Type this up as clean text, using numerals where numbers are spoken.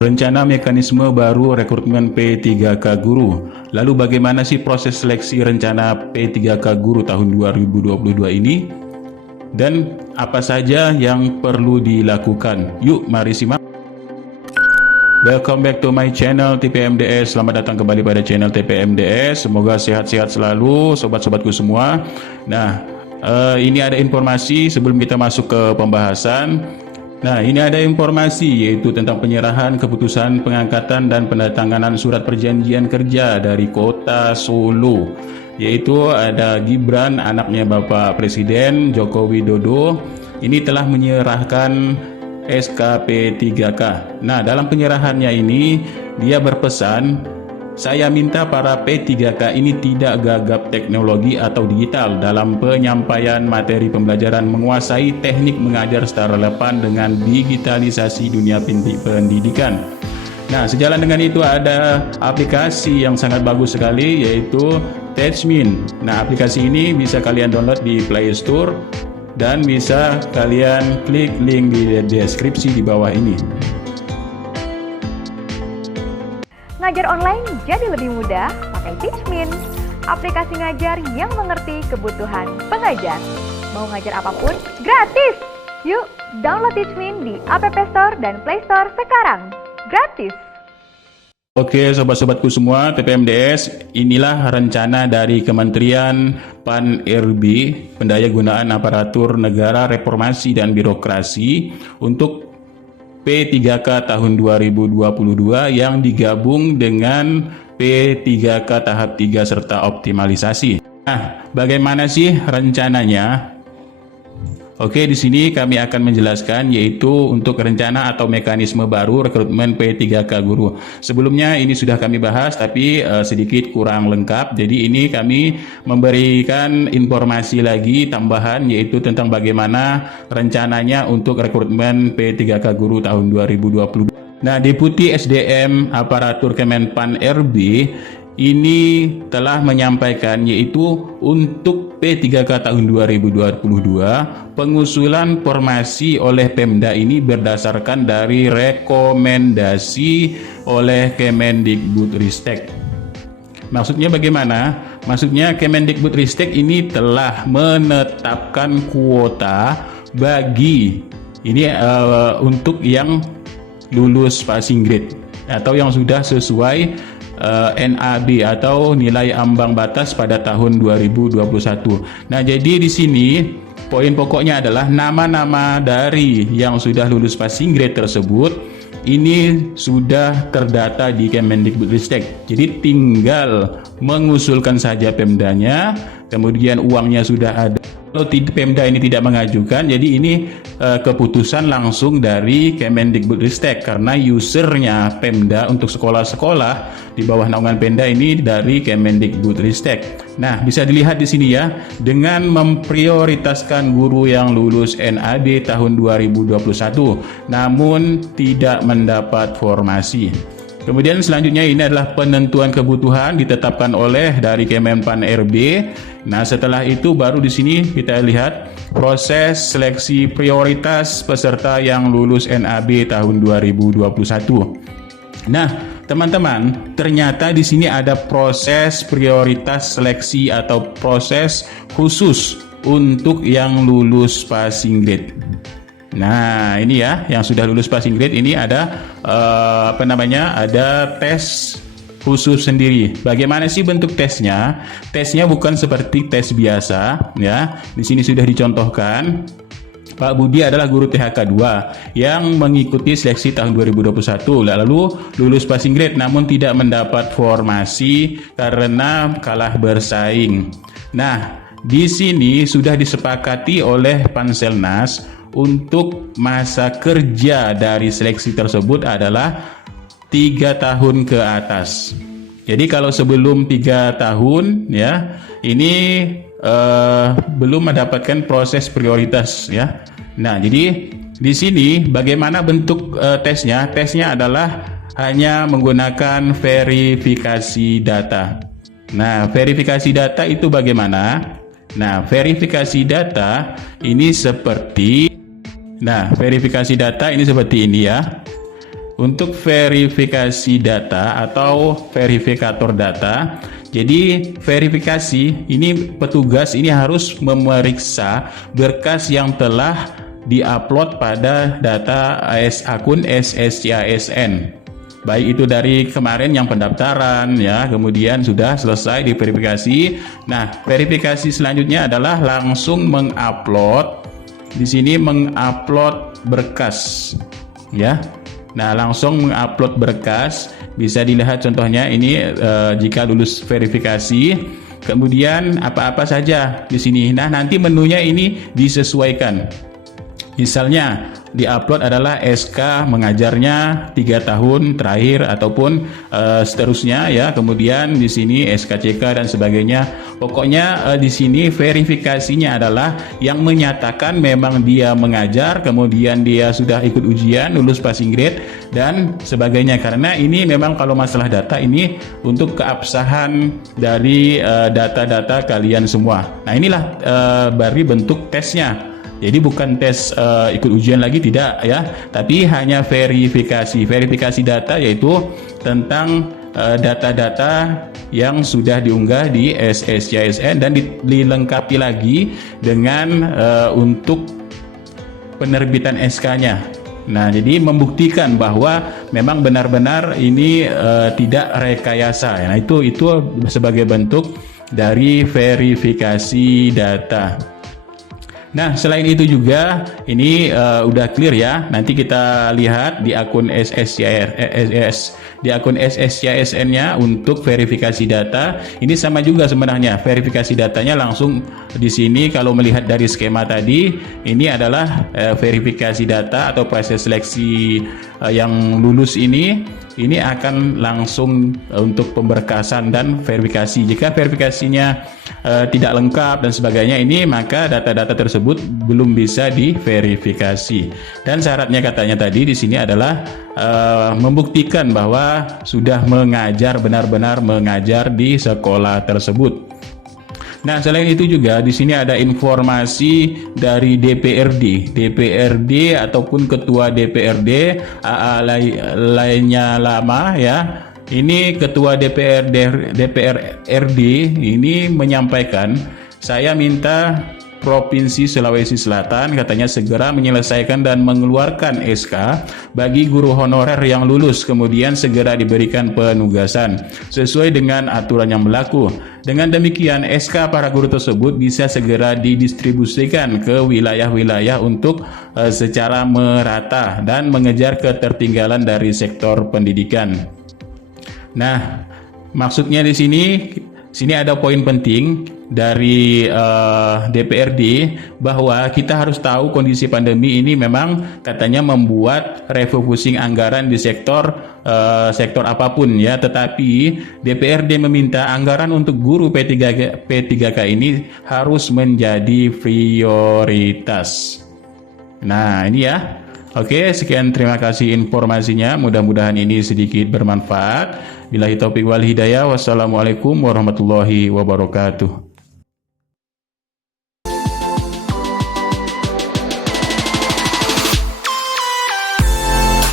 Rencana mekanisme baru rekrutmen P3K Guru. Lalu bagaimana sih proses seleksi rencana P3K Guru tahun 2022 ini? Dan apa saja yang perlu dilakukan? Yuk mari simak. Welcome back to my channel TPMDS. Selamat datang kembali pada channel TPMDS. Semoga sehat-sehat selalu sobat-sobatku semua. Nah, ini ada informasi sebelum kita masuk ke pembahasan. Nah, ini ada informasi yaitu tentang penyerahan keputusan pengangkatan dan penandatanganan surat perjanjian kerja dari Kota Solo. Yaitu ada Gibran, anaknya Bapak Presiden Joko Widodo, ini telah menyerahkan SKP 3K. Nah, dalam penyerahannya ini dia berpesan, saya minta para P3K ini tidak gagap teknologi atau digital dalam penyampaian materi pembelajaran, menguasai teknik mengajar secara relevan dengan digitalisasi dunia pendidikan. Nah, sejalan dengan itu ada aplikasi yang sangat bagus sekali yaitu Teachmin. Nah, aplikasi ini bisa kalian download di Play Store dan bisa kalian klik link di deskripsi di bawah ini. Ngajar online jadi lebih mudah pakai Teachmin, aplikasi ngajar yang mengerti kebutuhan pengajar. Mau ngajar apapun, gratis! Yuk, download Teachmin di App Store dan Play Store sekarang. Gratis! Oke, sobat-sobatku semua, TPMDS, inilah rencana dari Kementerian PAN-RB, Pendayagunaan Aparatur Negara Reformasi dan Birokrasi, untuk P3K tahun 2022 yang digabung dengan P3K tahap 3 serta optimalisasi. Nah, bagaimana sih rencananya? Oke, di sini kami akan menjelaskan yaitu untuk rencana atau mekanisme baru rekrutmen P3K Guru. Sebelumnya ini sudah kami bahas tapi sedikit kurang lengkap. Jadi ini kami memberikan informasi lagi tambahan yaitu tentang bagaimana rencananya untuk rekrutmen P3K Guru tahun 2022. Nah, Deputi SDM Aparatur Kemenpan RB ini telah menyampaikan yaitu untuk P3K tahun 2022 pengusulan formasi oleh Pemda ini berdasarkan dari rekomendasi oleh Kemendikbudristek. Maksudnya bagaimana? Maksudnya Kemendikbudristek ini telah menetapkan kuota bagi ini untuk yang lulus passing grade atau yang sudah sesuai NAB atau nilai ambang batas pada tahun 2021. Nah, jadi di sini poin pokoknya adalah nama-nama dari yang sudah lulus passing grade tersebut ini sudah terdata di Kemendikbudristek. Jadi tinggal mengusulkan saja Pemdanya, kemudian uangnya sudah ada. Kalau Pemda ini tidak mengajukan, jadi ini keputusan langsung dari Kemendikbudristek karena usernya Pemda untuk sekolah-sekolah di bawah naungan Pemda ini dari Kemendikbudristek. Nah, bisa dilihat di sini ya, dengan memprioritaskan guru yang lulus NAD tahun 2021 namun tidak mendapat formasi. Kemudian selanjutnya ini adalah penentuan kebutuhan ditetapkan oleh dari Kemenpan RB. Nah, setelah itu baru di sini kita lihat proses seleksi prioritas peserta yang lulus NAB tahun 2021. Nah, teman-teman, ternyata di sini ada proses prioritas seleksi atau proses khusus untuk yang lulus passing grade. Nah, ini ya, yang sudah lulus passing grade ini ada ada tes khusus sendiri. Bagaimana sih bentuk tesnya? Tesnya bukan seperti tes biasa, ya. Di sini sudah dicontohkan. Pak Budi adalah guru THK 2 yang mengikuti seleksi tahun 2021, lalu lulus passing grade namun tidak mendapat formasi karena kalah bersaing. Nah, di sini sudah disepakati oleh Panselnas untuk masa kerja dari seleksi tersebut adalah 3 tahun ke atas. Jadi kalau sebelum 3 tahun ya, ini belum mendapatkan proses prioritas ya. Nah, jadi di sini bagaimana bentuk tesnya? Tesnya adalah hanya menggunakan verifikasi data. Nah, verifikasi data itu bagaimana? Nah, verifikasi data ini seperti ini ya. untuk verifikasi data atau verifikator data. Jadi verifikasi ini petugas ini harus memeriksa berkas yang telah diupload pada data akun SSCASN. Baik itu dari kemarin yang pendaftaran ya, kemudian sudah selesai diverifikasi. Nah, verifikasi selanjutnya adalah langsung mengupload. Di sini mengupload berkas ya. Nah, langsung mengupload berkas, bisa dilihat contohnya ini jika lulus verifikasi. Kemudian apa-apa saja di sini. Nah, nanti menunya ini disesuaikan. Misalnya diupload adalah SK mengajarnya 3 tahun terakhir ataupun seterusnya ya. Kemudian di sini SKCK dan sebagainya. Pokoknya di sini verifikasinya adalah yang menyatakan memang dia mengajar, kemudian dia sudah ikut ujian, lulus passing grade dan sebagainya. Karena ini memang kalau masalah data ini untuk keabsahan dari data-data kalian semua. Nah, inilah bari bentuk tesnya. Jadi bukan tes ikut ujian lagi, tidak ya, tapi hanya verifikasi data, yaitu tentang data-data yang sudah diunggah di SSCASN dan dilengkapi lagi dengan untuk penerbitan SK-nya. Nah, jadi membuktikan bahwa memang benar-benar ini tidak rekayasa. Nah, itu sebagai bentuk dari verifikasi data. Nah, selain itu juga ini udah clear ya. Nanti kita lihat di akun SSCASN-nya untuk verifikasi data. Ini sama juga sebenarnya. Verifikasi datanya langsung di sini kalau melihat dari skema tadi, ini adalah verifikasi data atau proses seleksi yang lulus ini akan langsung untuk pemberkasan dan verifikasi. Jika verifikasinya tidak lengkap dan sebagainya ini, maka data-data tersebut belum bisa diverifikasi. Dan syaratnya katanya tadi di sini adalah membuktikan bahwa sudah mengajar, benar-benar mengajar di sekolah tersebut. Nah, selain itu juga di sini ada informasi dari DPRD ataupun ketua DPRD lainnya lama ya. Ini ketua DPRD ini menyampaikan, saya minta Provinsi Sulawesi Selatan katanya segera menyelesaikan dan mengeluarkan SK bagi guru honorer yang lulus, kemudian segera diberikan penugasan sesuai dengan aturan yang berlaku. Dengan demikian SK para guru tersebut bisa segera didistribusikan ke wilayah-wilayah untuk secara merata dan mengejar ketertinggalan dari sektor pendidikan. Nah, maksudnya di sini ada poin penting dari DPRD bahwa kita harus tahu kondisi pandemi ini memang katanya membuat refocusing anggaran di sektor apapun ya, tetapi DPRD meminta anggaran untuk guru P3K ini harus menjadi prioritas. Nah, ini ya. Oke, sekian, terima kasih informasinya. Mudah-mudahan ini sedikit bermanfaat. Billahi taufiq wal hidayah. Wassalamualaikum warahmatullahi wabarakatuh.